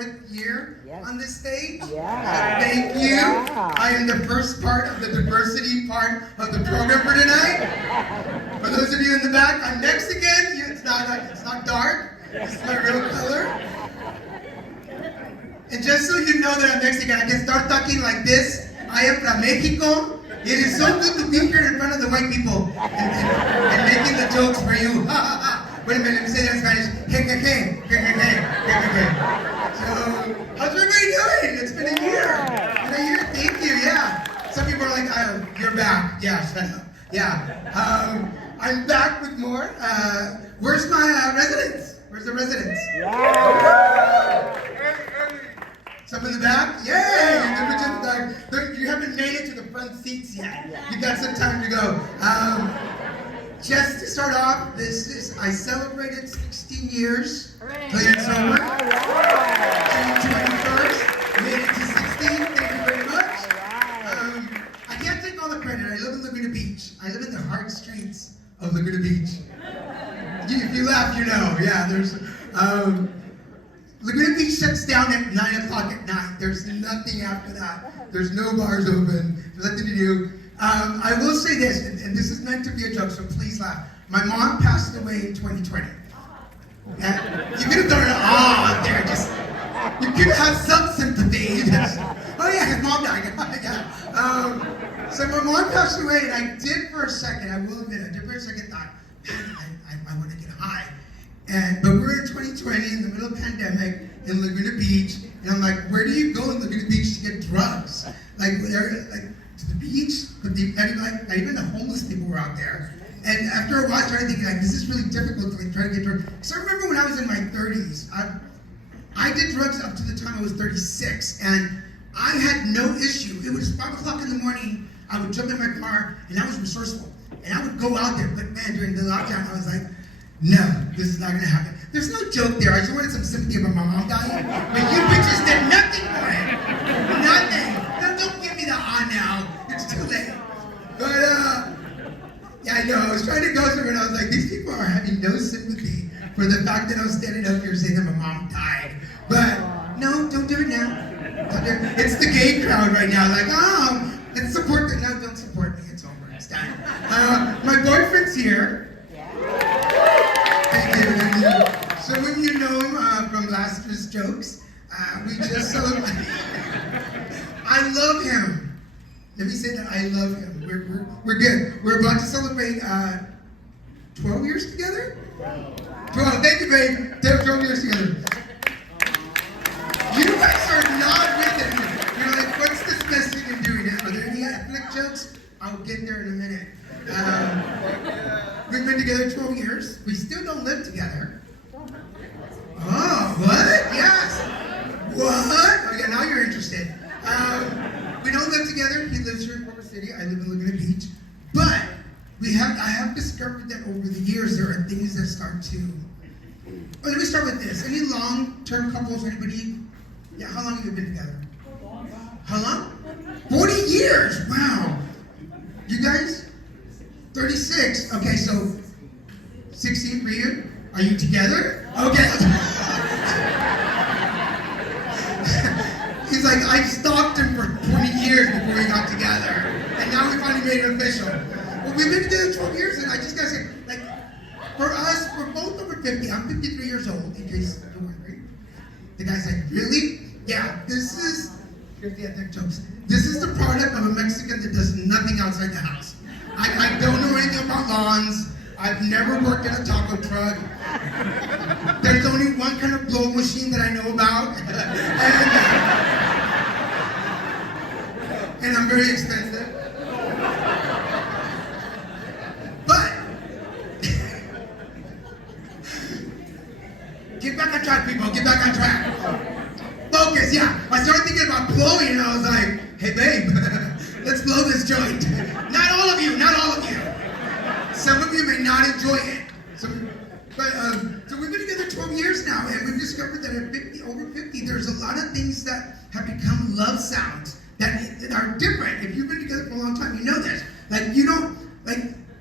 4th year on this stage. Yeah. Thank you. Yeah. I am the first part of the diversity part of the program for tonight. For those of you in the back, I'm Mexican. It's not dark. It's my real color. And just so you know that I'm Mexican, I can start talking like this. I am from Mexico. It is so good to be here in front of the white people and making the jokes for you. Wait a minute, let me say that in Spanish. So, how's everybody doing? It's been a year. Thank you, yeah. Some people are like, oh, you're back. Yeah, shut up. Yeah. I'm back with more. Where's my residents? Where's the residents? Yeah. Some in the back? Yay! You haven't made it to the front seats yet. You got some time to go. Just to start off, I celebrated 16 years playing sober. June 21st, made it to 16. Thank you very much. I can't take all the credit. I live in Laguna Beach. I live in the heartstrings of Laguna Beach. If you laugh, you know. Yeah, there's. Laguna Beach shuts down at 9 o'clock at night. There's nothing after that. There's no bars open. There's nothing to do. I will say this, and this is meant to be a joke, so please laugh. My mom passed away in 2020. And you could have thrown an out there. You could have some sympathy. Oh yeah, his mom died. So my mom passed away, and I did for a second, I will admit, I did for a second thought, man, I want to get high. But we're in 2020, in the middle of pandemic, in Laguna Beach, and I'm like, where do you go in Laguna Beach to get drugs? To the beach? But not even the homeless people were out there. And after a while, I started thinking, this is really difficult to try to get drugs. So I remember when I was in my 30s, I did drugs up to the time I was 36, and I had no issue. It was 5 o'clock in the morning, I would jump in my car, and I was resourceful. And I would go out there, but man, during the lockdown, I was like, no, this is not gonna happen. There's no joke there. I just wanted some sympathy about my mom dying. But you bitches did nothing for it. Nothing. No, don't give me the now. It's too late. But, yeah, I know. I was trying to go through it. I was like, these people are having no sympathy for the fact that I was standing up here saying that my mom died. But, no, don't do it now. It's the gay crowd right now. Like, let's support them. No, don't support me. It's over. It's done. My boyfriend's here. Thank you. Some of you know him from last year's jokes. We just celebrated. I love him. Let me say that I love him. We're good. We're about to celebrate 12 years together? 12. Thank you, babe. 12 years together. You guys are not with it. You're like, what's this Mexican doing? Are there any ethnic jokes? I'll get there in a minute. We've been together 12 years. We still don't live together. Oh, what? Yes. What? Oh, yeah, now you're interested. We don't live together. He lives here in Culver City. I live in Laguna Beach. But I have discovered that over the years, there are things that start to... Well, let me start with this. Any long-term couples, anybody? Yeah, how long have you been together? How long? 40 years. Wow. You guys? 36. Okay, so 16 for you? Are you together? Okay. He's like, I stalked him for 20 years before we got together. And now we finally made it official. Well, we've been together 12 years, and I just gotta say, like, for us, we're both over 50. I'm 53 years old, in case you're wondering. The guy's like, really? Yeah, here's the ethnic jokes. This is the product of a Mexican that does nothing outside the house. I don't know anything about lawns. I've never worked in a taco truck. There's only one kind of blow machine that I know about. And I'm very expensive. But, get back on track, people. Get back on track. Focus, yeah. I started thinking about blowing, and I was like, hey, babe, let's blow this joint. Not all of you, not all of you. Some of you may not enjoy it. So we've been together 12 years now, and we've discovered that at over 50, there's a lot of things that have become love sounds that are different. If you've been together for a long time, you know this.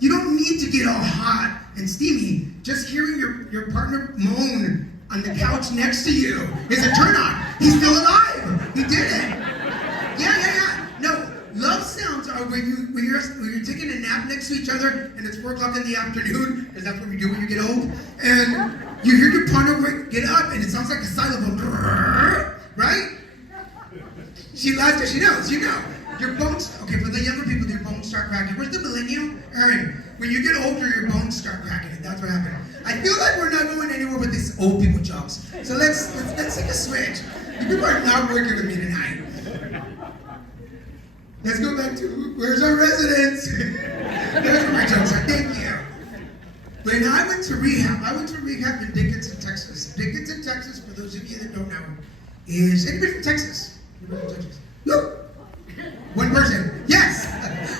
You don't need to get all hot and steamy. Just hearing your partner moan on the couch next to you is a turn on. He's still alive. He did it. Yeah. No, love sounds are when you're taking a nap next to each other and it's 4 o'clock in the afternoon, because that's what we do when you get old, and you hear your partner get up and it sounds like a xylophone, right? She laughs because she knows, you know. Your bones, okay, for the younger people, your bones start cracking. Where's the millennial? Aaron, when you get older, your bones start cracking. That's what happened. I feel like we're not going anywhere with these old people jokes. So let's take a switch. You people are not working with me tonight. Let's go back to, where's our residence? Those are my jokes. Thank you. When I went to rehab in Dickinson, Texas. Dickinson, Texas, for those of you that don't know, is anybody from Texas? Anybody from Texas? No. One person. Yes.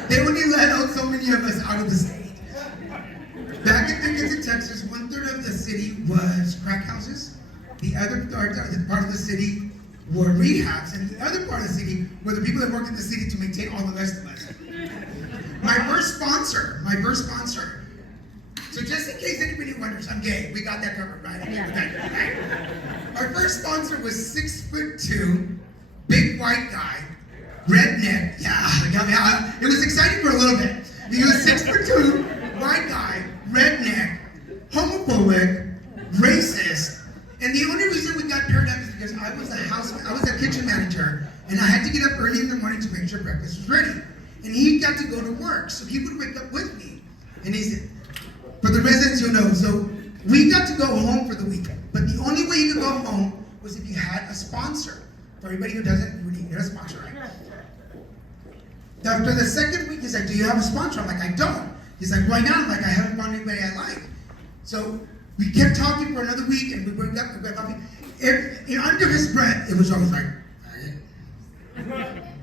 They only let out so many of us out of the state. Back in Dickinson, Texas, 1/3 of the city was crack houses. The other part of the city were rehabs, and the other part of the city were the people that worked in the city to maintain all the rest of us. My first sponsor. So just in case anybody wonders, I'm gay. We got that covered, right? Okay. Our first sponsor was 6'2", big white guy, redneck. Yeah. It was exciting for a little bit. He was 6'2", white guy, redneck, homophobic, racist, and the only reason we got paired up is because I was a kitchen manager, and I had to get up early in the morning to make sure breakfast was ready. And he got to go to work, so he would wake up with me. And he said, for the residents, you'll know, so we got to go home for the weekend. But the only way you could go home was if you had a sponsor. For everybody who doesn't, you need a sponsor, right? After the second week, he's like, do you have a sponsor? I'm like, I don't. He's like, why not? I'm like, I haven't found anybody I like. So we kept talking for another week, and we woke up, we got coffee. Under his breath, it was always like,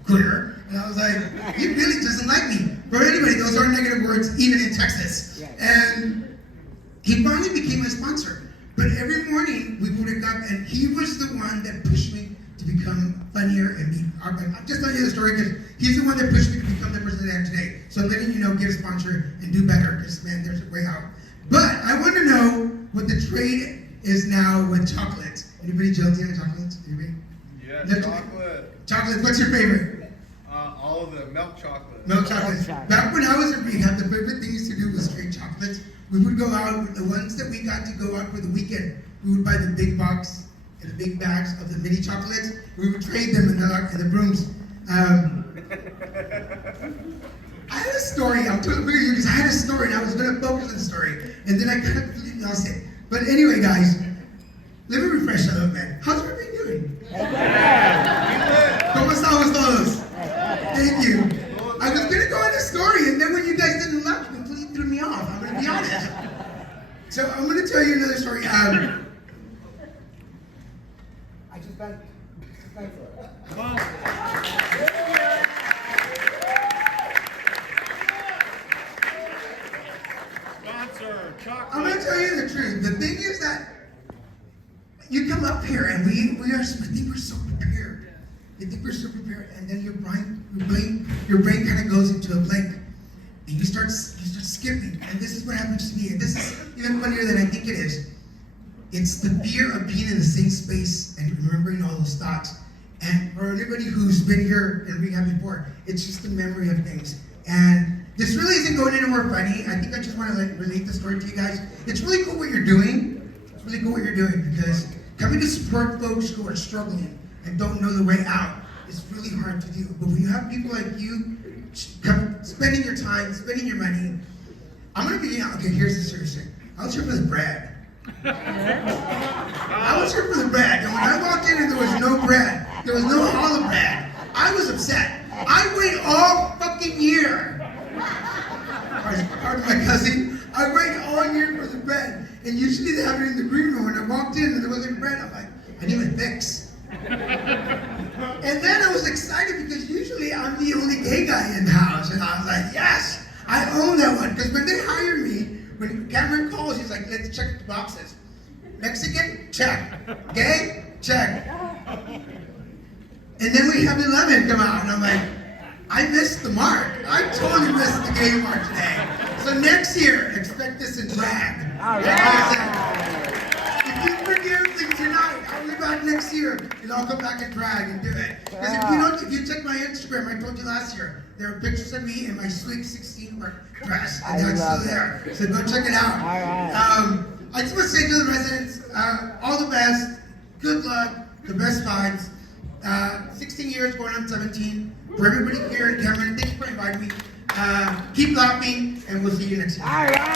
queer. And I was like, he really doesn't like me. For anybody, those are negative words, even in Texas. And he finally became my sponsor. But every morning, we would wake up, and he was the one that pushed me to become funnier and be. I'm just telling you the story because he's the one that pushed me to become the person that I am today. So I'm letting you know, get a sponsor and do better, because man, there's a way out. But I want to know what the trade is now with chocolates. Anybody jealous on chocolates? Anybody? Yeah, chocolate. Chocolate. What's your favorite? All of the milk chocolate. Milk chocolates. Back when I was in rehab, the favorite things to do was trade chocolates. We would go out. The ones that we got to go out for the weekend, we would buy the big box and the big bags of the mini chocolates. We would trade them in the rooms. I had a story. I'm telling you because I had a story and I was going to focus on the story, and then I kind of completely lost it. But anyway, guys, let me refresh a little bit. How's everybody doing? ¿Cómo estamos todos? Thank you. I was going to go on a story, and then when you guys didn't laugh, you completely threw me off. I'm going to be honest. So I'm going to tell you another story. I just got. Come on. Sponsor, chocolate. I'm going to tell you the truth. The thing is that you come up here and we think we're so prepared. You think we're so prepared, and then your brain kind of goes into a blank, and you start skipping. And this is what happens to me. And this is even funnier than I think it is. It's the fear of being in the same space and remembering all those thoughts. And for anybody who's been here in rehab before, it's just the memory of things. And this really isn't going anywhere funny. I think I just want to relate the story to you guys. It's really cool what you're doing. It's really cool what you're doing, because coming to support folks who are struggling and don't know the way out is really hard to do. But when you have people like you spending your time, spending your money, I'm going to be, okay, here's the serious thing. I was here for the bread. I was here for the bread. And when I walked in and there was no bread, there was no challah bread, I was upset. I wait all fucking year. Pardon my cousin. I wait all year for the bread. And usually they have it in the green room. When I walked in and there wasn't bread, I'm like, I need my fix. And then I was excited because usually I'm the only gay guy in the house. And I was like, yes, I own that one. Because when they hire me, when Cameron calls, he's like, let's check the boxes. Mexican? Check. Gay? Check. And then we have 11 come out. And I'm like, I missed the mark. I totally missed the gay mark today. So next year, expect this in drag. All right. If you forgive the back next year, and I'll come back and drag and do it. Because if you check my Instagram, I told you last year, there are pictures of me in my Sweet 16 dress, and that's still there. So go check it out. All right. I just want to say to the residents, all the best, good luck, the best vibes. 16 years, going on 17. For everybody here in Cameron, thanks for inviting me. Keep laughing, and we'll see you next year. All right.